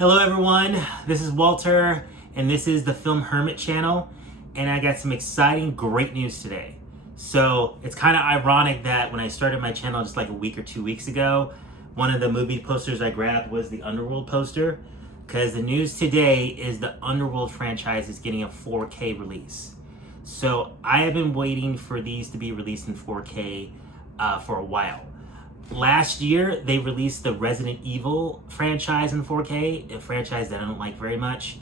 Hello everyone, this is Walter, and this is the Film Hermit channel, and I got some exciting, great news today. So it's kind of ironic that when I started my channel just like a week or 2 weeks ago, one of the movie posters I grabbed was the Underworld poster, because the news today is the Underworld franchise is getting a 4K release. So I have been waiting for these to be released in 4K for a while. Last year, they released the Resident Evil franchise in 4K, a franchise that I don't like very much.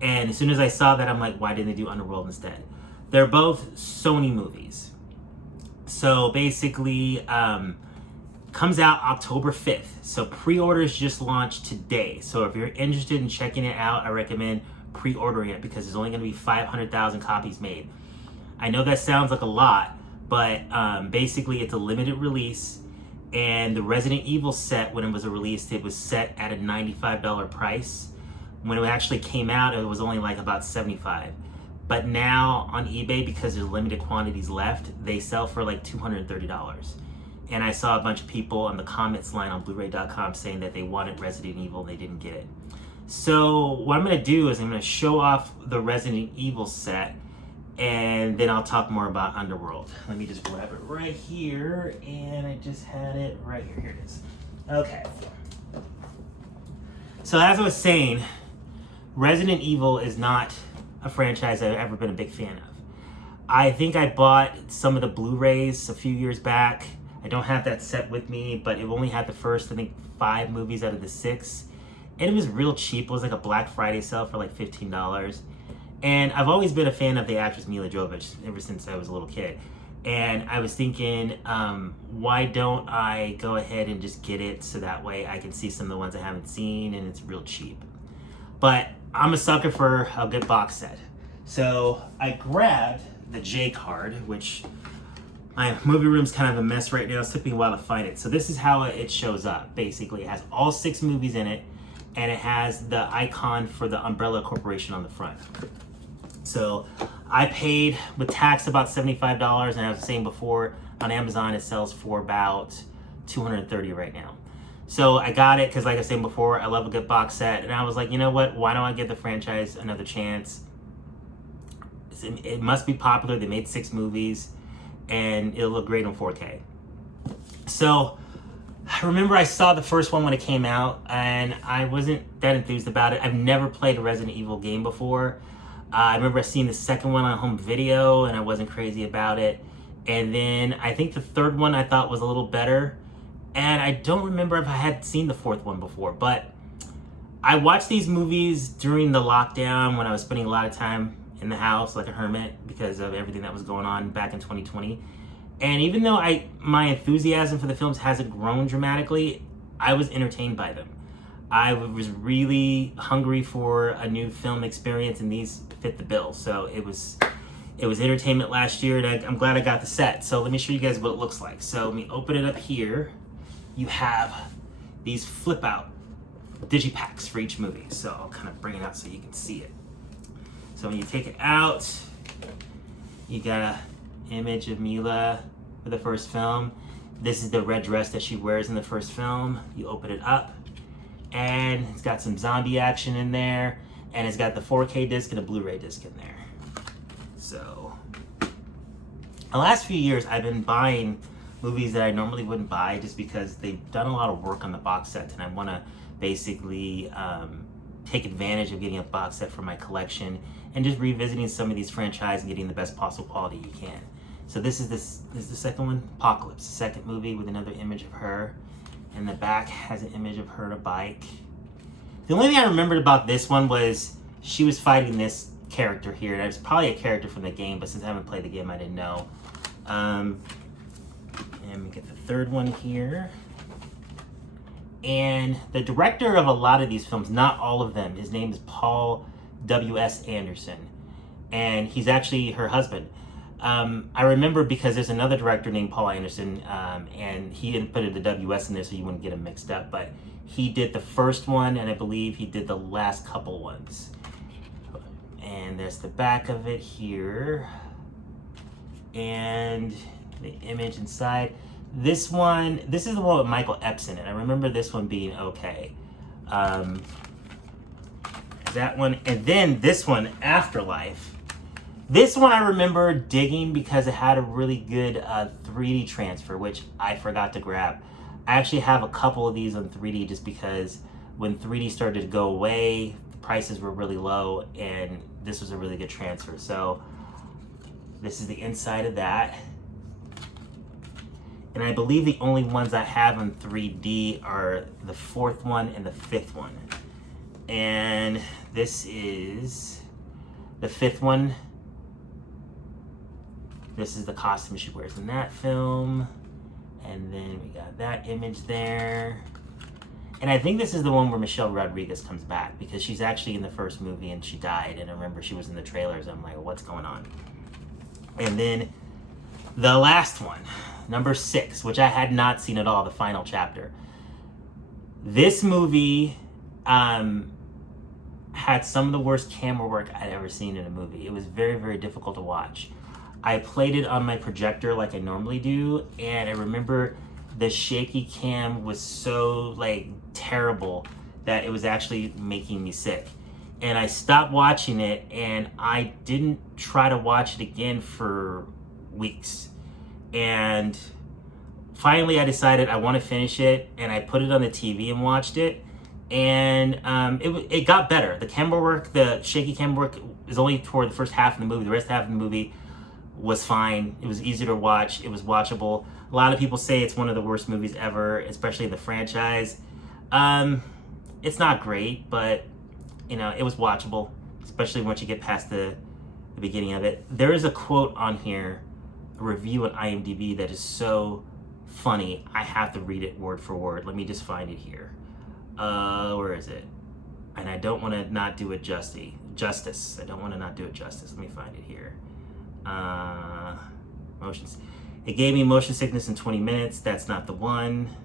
And as soon as I saw that, I'm like, why didn't they do Underworld instead? They're both Sony movies. So basically, comes out October 5th. So pre-orders just launched today. So if you're interested in checking it out, I recommend pre-ordering it because there's only going to be 500,000 copies made. I know that sounds like a lot, but basically it's a limited release. And the Resident Evil set, when it was released, it was set at a $95 price. When it actually came out, it was only like about $75. But now on eBay, because there's limited quantities left, they sell for like $230. And I saw a bunch of people on the comments line on Blu-ray.com saying that they wanted Resident Evil and they didn't get it. So what I'm gonna do is I'm gonna show off the Resident Evil set, and then I'll talk more about Underworld. Let me just grab it right here, and I just had it right here. Here it is. Okay. So as I was saying, Resident Evil is not a franchise I've ever been a big fan of. I think I bought some of the Blu-rays a few years back. I don't have that set with me, but it only had the first, I think, 5 movies out of the 6. And it was real cheap. It was like a Black Friday sale for like $15. And I've always been a fan of the actress Mila Jovovich ever since I was a little kid. And I was thinking, why don't I go ahead and just get it so that way I can see some of the ones I haven't seen and it's real cheap. But I'm a sucker for a good box set. So I grabbed the J card, which my movie room's kind of a mess right now. It took me a while to find it. So this is how it shows up. Basically, it has all 6 movies in it, and it has the icon for the Umbrella Corporation on the front. So I paid with tax about $75, and I was saying before, on Amazon it sells for about $230 right now. So I got it because, like I was saying before, I love a good box set, and I was like, you know what, why don't I give the franchise another chance? It must be popular. They made 6 movies, and it'll look great on 4K. So I remember I saw the first one when it came out, and I wasn't that enthused about it. I've never played a Resident Evil game before. I remember seeing the second one on home video, and I wasn't crazy about it. And then I think the third one I thought was a little better. And I don't remember if I had seen the fourth one before, but I watched these movies during the lockdown when I was spending a lot of time in the house like a hermit because of everything that was going on back in 2020. And even though my enthusiasm for the films hasn't grown dramatically, I was entertained by them. I was really hungry for a new film experience, and these fit the bill. So it was entertainment last year, and I'm glad I got the set. So let me show you guys what it looks like. So let me open it up here. You have these flip out digipacks for each movie. So I'll kind of bring it out so you can see it. So when you take it out, you got an image of Mila for the first film. This is the red dress that she wears in the first film. You open it up, and it's got some zombie action in there, and it's got the 4K disc and a Blu-ray disc in there. So the last few years I've been buying movies that I normally wouldn't buy just because they've done a lot of work on the box set, and I want to basically take advantage of getting a box set for my collection and just revisiting some of these franchises and getting the best possible quality you can. So this is the second one, Apocalypse, the second movie with another image of her. And the back has an image of her on a bike. The only thing I remembered about this one was she was fighting this character here. And it's probably a character from the game, but since I haven't played the game, I didn't know. And we get the third one here. And the director of a lot of these films, not all of them, his name is Paul W.S. Anderson. And he's actually her husband. I remember because there's another director named Paul Anderson, and he didn't put the WS in there so you wouldn't get them mixed up, but he did the first one, and I believe he did the last couple ones. And there's the back of it here, and the image inside. This is the one with Michael Epps in it. I remember this one being okay. that one. And then this one, Afterlife. This one I remember digging because it had a really good 3D transfer, which I forgot to grab. I actually have a couple of these on 3D just because when 3D started to go away, the prices were really low, and this was a really good transfer. So this is the inside of that. And I believe the only ones I have in 3D are the 4th one and the 5th one. And this is the 5th one. This is the costume she wears in that film. And then we got that image there. And I think this is the one where Michelle Rodriguez comes back, because she's actually in the first movie and she died. And I remember she was in the trailers. I'm like, what's going on? And then the last one, number 6, which I had not seen at all, the final chapter. This movie had some of the worst camera work I'd ever seen in a movie. It was very, very difficult to watch. I played it on my projector like I normally do, and I remember the shaky cam was so like terrible that it was actually making me sick. And I stopped watching it, and I didn't try to watch it again for weeks. And finally I decided I want to finish it, and I put it on the TV and watched it, and it got better. The camera work, the shaky camera work is only toward the first half of the movie. The rest half of the movie was fine. It was easier to watch. It was watchable. A lot of people say it's one of the worst movies ever, especially in the franchise. It's not great, but you know, it was watchable, especially once you get past the beginning of it. There is a quote on here, a review on IMDb, that is so funny. I have to read it word for word. Let me just find it here. Where is it? And I don't want to not do it justice. I don't want to not do it justice. Let me find it here. Motions. It gave me motion sickness in 20 minutes. That's not the one.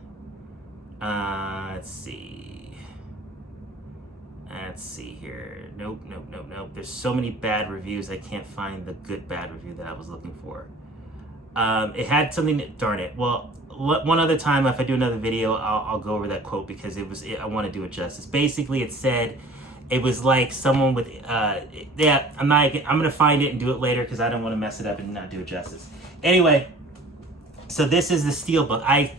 Let's see here. Nope. There's so many bad reviews, I can't find the good bad review that I was looking for. It had something, darn it. Well, one other time, if I do another video, I'll go over that quote, because I want to do it justice. Basically, it said, it was like someone with, yeah, I'm going to find it and do it later, because I don't want to mess it up and not do it justice. Anyway, so this is the Steelbook.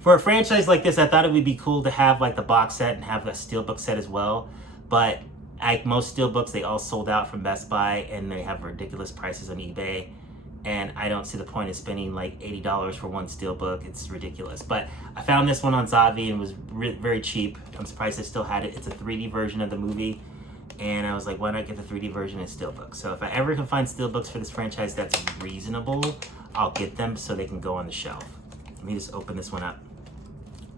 For a franchise like this, I thought it would be cool to have like the box set and have the Steelbook set as well. But like most Steelbooks, they all sold out from Best Buy, and they have ridiculous prices on eBay. And I don't see the point of spending like $80 for one Steelbook. It's ridiculous. But I found this one on Zavi and it was very cheap. I'm surprised I still had it. It's a 3D version of the movie. And I was like, why not get the 3D version of Steelbook? So if I ever can find Steelbooks for this franchise that's reasonable, I'll get them so they can go on the shelf. Let me just open this one up.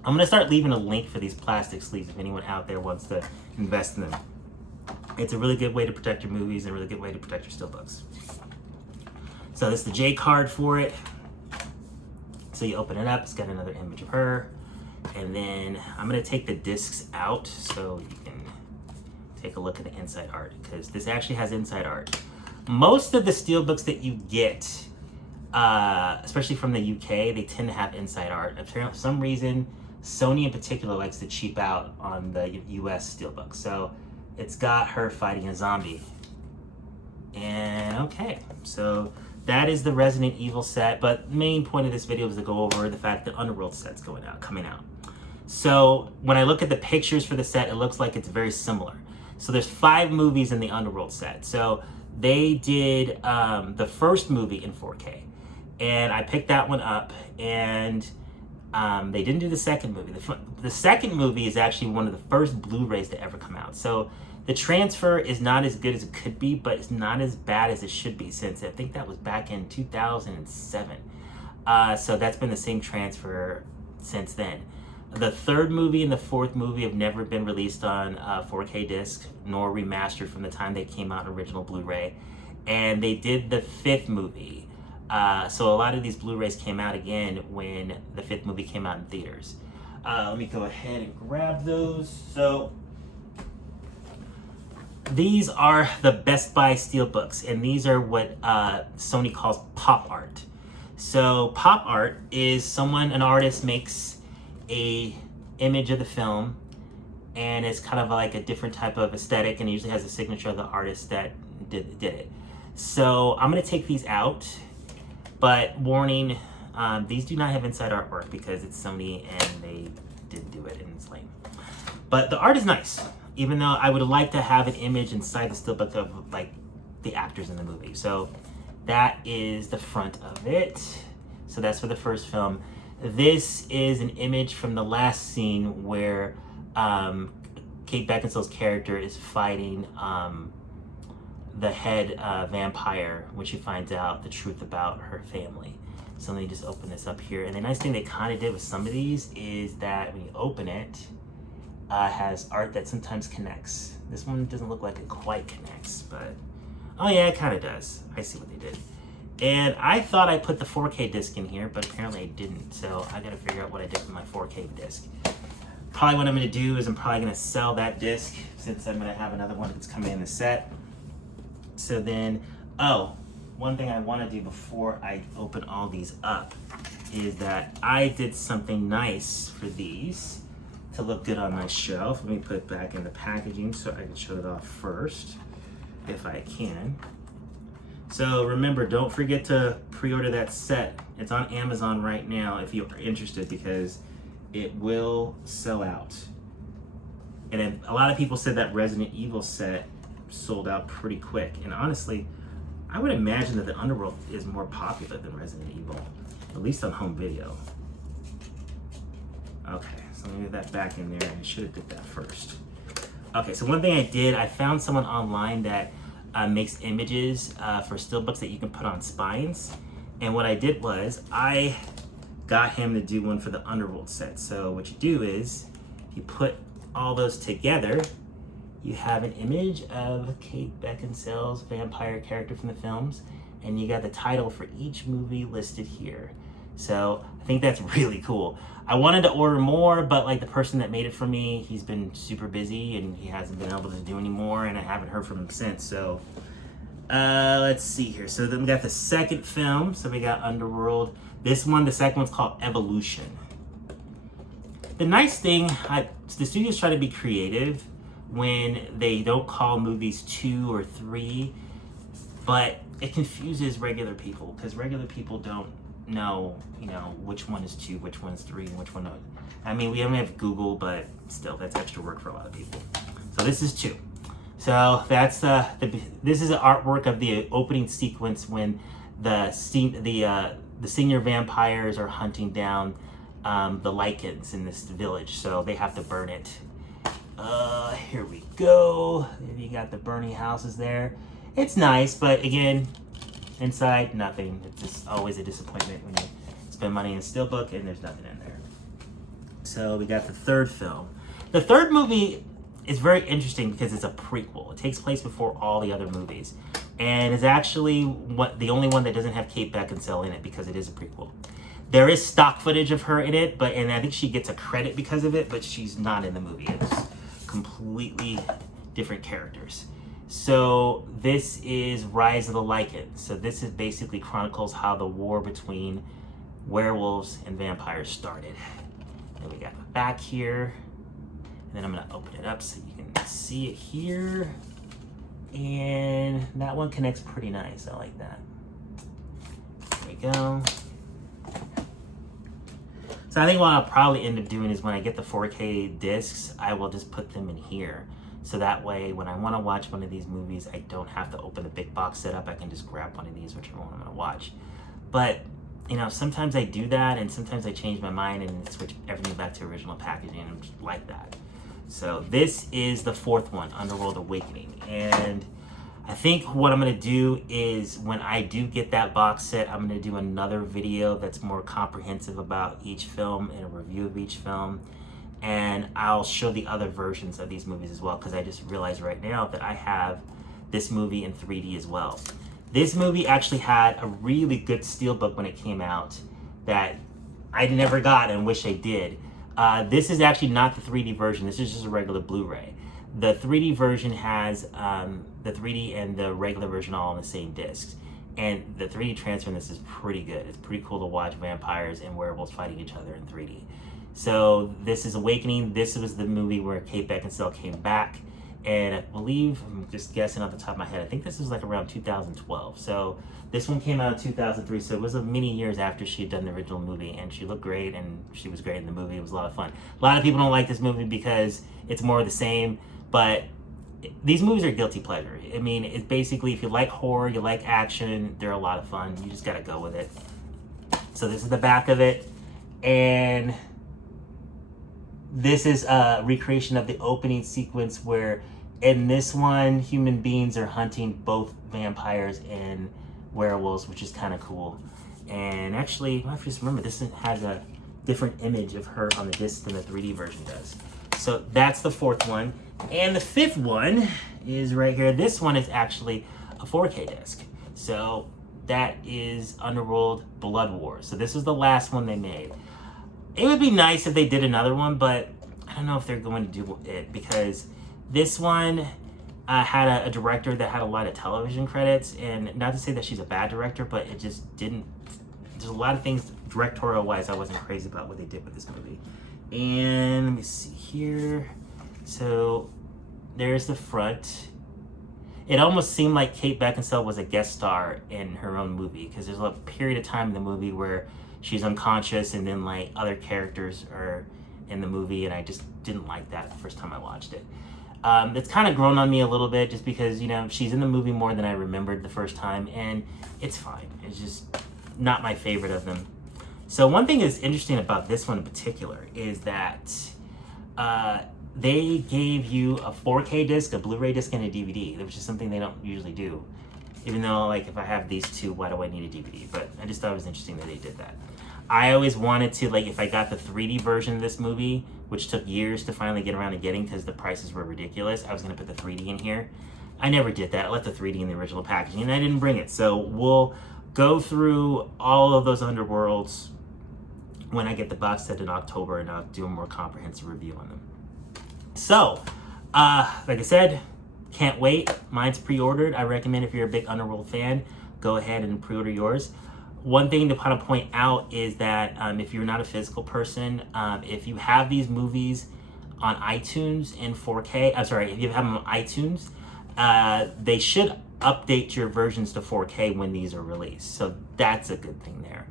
I'm gonna start leaving a link for these plastic sleeves if anyone out there wants to invest in them. It's a really good way to protect your movies and a really good way to protect your Steelbooks. So this is the J card for it. So you open it up, it's got another image of her. And then I'm gonna take the discs out so you can take a look at the inside art, because this actually has inside art. Most of the Steelbooks that you get, especially from the UK, they tend to have inside art. For some reason, Sony in particular likes to cheap out on the US Steelbook. So it's got her fighting a zombie. And okay, so that is the Resident Evil set, but the main point of this video is to go over the fact that Underworld set's coming out. So when I look at the pictures for the set, it looks like it's very similar. So there's 5 movies in the Underworld set. So they did the first movie in 4K, and I picked that one up, and they didn't do the second movie. The second movie is actually one of the first Blu-rays to ever come out. So the transfer is not as good as it could be, but it's not as bad as it should be, since I think that was back in 2007. So that's been the same transfer since then. The third movie and the fourth movie have never been released on 4K disc, nor remastered from the time they came out in original Blu-ray. And they did the fifth movie. So a lot of these Blu-rays came out again when the fifth movie came out in theaters. Let me go ahead and grab those. So these are the Best Buy Steelbooks, and these are what Sony calls pop art. So pop art is an artist makes a image of the film, and it's kind of like a different type of aesthetic, and it usually has a signature of the artist that did it. So I'm gonna take these out, but warning, these do not have inside artwork because it's Sony and they didn't do it, and it's lame. But the art is nice, even though I would like to have an image inside the steelbook of like the actors in the movie. So that is the front of it. So that's for the first film. This is an image from the last scene where Kate Beckinsale's character is fighting the head vampire when she finds out the truth about her family. So let me just open this up here. And the nice thing they kind of did with some of these is that when you open it, has art that sometimes connects. This one doesn't look like it quite connects, but oh yeah, it kind of does. I see what they did. And I thought I put the 4K disc in here, but apparently I didn't. So I gotta figure out what I did with my 4K disc. Probably what I'm gonna do is I'm probably gonna sell that disc since I'm gonna have another one that's coming in the set. So then, oh, one thing I wanna do before I open all these up is that I did something nice for these to look good on my shelf. Let me put it back in the packaging so I can show it off first, if I can. So remember, don't forget to pre-order that set. It's on Amazon right now if you are interested, because it will sell out. And then a lot of people said that Resident Evil set sold out pretty quick. And honestly, I would imagine that the Underworld is more popular than Resident Evil, at least on home video. Okay, so let me get that back in there. I should have did that first. Okay, so one thing I did, I found someone online that makes images for steelbooks that you can put on spines. And what I did was I got him to do one for the Underworld set. So what you do is you put all those together, you have an image of Kate Beckinsale's vampire character from the films, and you got the title for each movie listed here. So I think that's really cool. I wanted to order more, but like the person that made it for me, he's been super busy and he hasn't been able to do any more, and I haven't heard from him since. So let's see here. So then we got the second film. So we got Underworld. This one, the second one's called Evolution. The nice thing, the studios try to be creative when they don't call movies 2 or 3, but it confuses regular people because regular people don't know, which one is 2, which one's 3, and which one not. I mean, we don't have Google, but still, that's extra work for a lot of people. So this is 2. So that's this is an artwork of the opening sequence when the senior vampires are hunting down the lichens in this village. So they have to burn it. Here we go. You got the burning houses there. It's nice, but again, inside, nothing. It's just always a disappointment when you spend money in a steelbook and there's nothing in there. So we got the third film. The third movie is very interesting because it's a prequel. It takes place before all the other movies. And is actually the only one that doesn't have Kate Beckinsale in it because it is a prequel. There is stock footage of her in it, and I think she gets a credit because of it, but she's not in the movie. It's completely different characters. So this is Rise of the Lycans. So this is basically chronicles how the war between werewolves and vampires started. Then we got the back here. And then I'm gonna open it up so you can see it here. And that one connects pretty nice. I like that. There we go. So I think what I'll probably end up doing is when I get the 4K discs, I will just put them in here. So that way, when I want to watch one of these movies, I don't have to open the big box set up. I can just grab one of these, whichever one I'm going to watch. But, sometimes I do that, and sometimes I change my mind and switch everything back to original packaging, and I'm just like that. So this is the fourth one, Underworld Awakening. And I think what I'm going to do is when I do get that box set, I'm going to do another video that's more comprehensive about each film and a review of each film. And I'll show the other versions of these movies as well, because I just realized right now that I have this movie in 3D as well. This movie actually had a really good steelbook when it came out that I never got and wish I did. This is actually not the 3D version. This is just a regular Blu-ray. The 3D version has the 3D and the regular version all on the same discs. And the 3D transfer in this is pretty good. It's pretty cool to watch vampires and werewolves fighting each other in 3D. So this is Awakening. This was the movie where Kate Beckinsale came back. And I believe, I'm just guessing off the top of my head, I think this was like around 2012. So this one came out in 2003, so it was many years after she had done the original movie, and she looked great, and she was great in the movie. It was a lot of fun. A lot of people don't like this movie because it's more of the same, but these movies are guilty pleasure. I mean, it's basically, if you like horror, you like action, they're a lot of fun. You just gotta go with it. So this is the back of it, and this is a recreation of the opening sequence where in this one, human beings are hunting both vampires and werewolves, which is kind of cool. And actually, I just remember this has a different image of her on the disc than the 3D version does. So that's the fourth one. And the fifth one is right here. This one is actually a 4K disc. So that is Underworld Blood Wars. So this is the last one they made. It would be nice if they did another one, but I don't know if they're going to do it, because this one had a director that had a lot of television credits, and not to say that she's a bad director, but it just didn't, there's a lot of things directorial wise I wasn't crazy about what they did with this movie. And let me see here. So there's the front. It almost seemed like Kate Beckinsale was a guest star in her own movie, because there's a period of time in the movie where she's unconscious and then like other characters are in the movie, and I just didn't like that the first time I watched it. It's kind of grown on me a little bit just because, you know, she's in the movie more than I remembered the first time, and it's fine. It's just not my favorite of them. So one thing that's interesting about this one in particular is that they gave you a 4K disc, a Blu-ray disc, and a DVD, which is something they don't usually do. Even though, like, if I have these two, why do I need a DVD? But I just thought it was interesting that they did that. I always wanted to, like, if I got the 3D version of this movie, which took years to finally get around to getting because the prices were ridiculous, I was going to put the 3D in here. I never did that. I left the 3D in the original packaging, and I didn't bring it. So we'll go through all of those Underworlds when I get the box set in October, and I'll do a more comprehensive review on them. So, like I said, can't wait. Mine's pre-ordered. I recommend, if you're a big Underworld fan, go ahead and pre-order yours. One thing to kind of point out is that if you're not a physical person, if you have these movies on iTunes in 4K, if you have them on iTunes, they should update your versions to 4K when these are released. So that's a good thing there.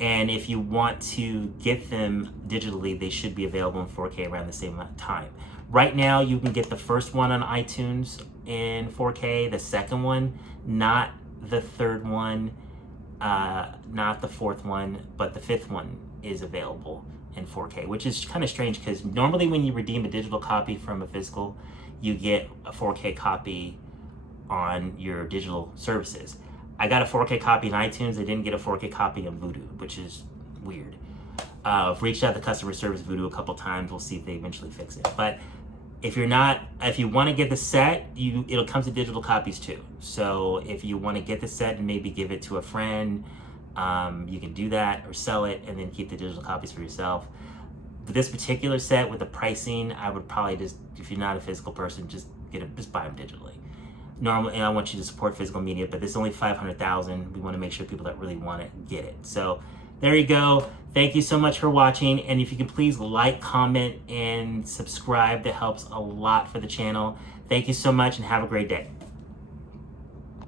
And if you want to get them digitally, they should be available in 4K around the same time. Right now, you can get the first one on iTunes in 4K, the second one, not the third one, not the fourth one, but the fifth one is available in 4K, which is kind of strange because normally when you redeem a digital copy from a physical, you get a 4K copy on your digital services. I got a 4K copy in iTunes. I didn't get a 4K copy on Vudu, which is weird. I've reached out to customer service Vudu a couple times. We'll see if they eventually fix it. But if you want to get the set, it'll come to digital copies too. So if you want to get the set and maybe give it to a friend, you can do that, or sell it and then keep the digital copies for yourself. But this particular set with the pricing, I would probably just, if you're not a physical person, just buy them digitally. Normally, and I want you to support physical media, but this is only 500,000. We want to make sure people that really want it get it. So there you go. Thank you so much for watching. And if you can please like, comment, and subscribe, that helps a lot for the channel. Thank you so much and have a great day.